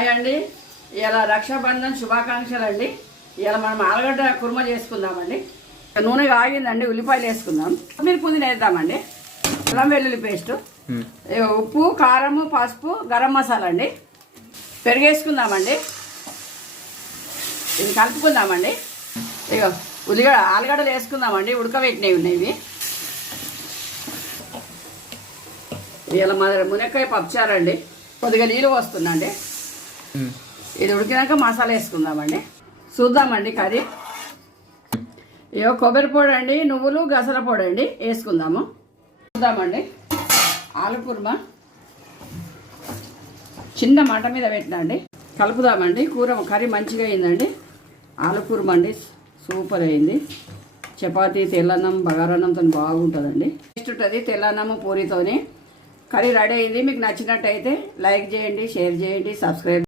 Hi అండి, ఇలా రక్షాబంధన్ శుభాకాంక్షలు అండి. ఇలా మనం ఆలుగడ్డ కుర్మా చేసుకుందామండి. నూనె ఆగిందండి, ఉల్లిపాయలు వేసుకుందాం. మీరు పుదీనా వేద్దామండి. అల్లం వెల్లుల్లి పేస్టు, ఉప్పు, కారము, పసుపు, గరం మసాలా అండి. పెరిగేసుకుందామండి. ఇది కలుపుకుందామండి. ఇక ఆలుగడ్డలు వేసుకుందామండి. ఉడకబెట్టినవి ఉన్నాయి ఇవి. ఇలా మునక్కాయ పప్పుచారండి. కొద్దిగా నీళ్ళు పోస్తుందండి. ఇది ఉడికినాక మసాలా వేసుకుందామండి. చూద్దామండి కర్రీ. ఇగో కొబ్బరి పొడి అండి, నువ్వులు, గసల పొడి అండి వేసుకుందాము. చూద్దామండి. ఆలు కుర్మా చిన్న మంట మీద పెట్టినండి. కలుపుదామండి. కర్రీ మంచిగా అయిందండి. ఆలు కుర్మా అండి సూపర్ అయింది. చపాతీ, తెల్లన్నం, బగారన్నంతో బాగుంటుందండి. టేస్ట్ ఉంటుంది తెల్లన్నము పూరితోని. కర్రీ రెడీ అయింది. మీకు నచ్చినట్టయితే లైక్ చేయండి, షేర్ చేయండి, సబ్స్క్రైబ్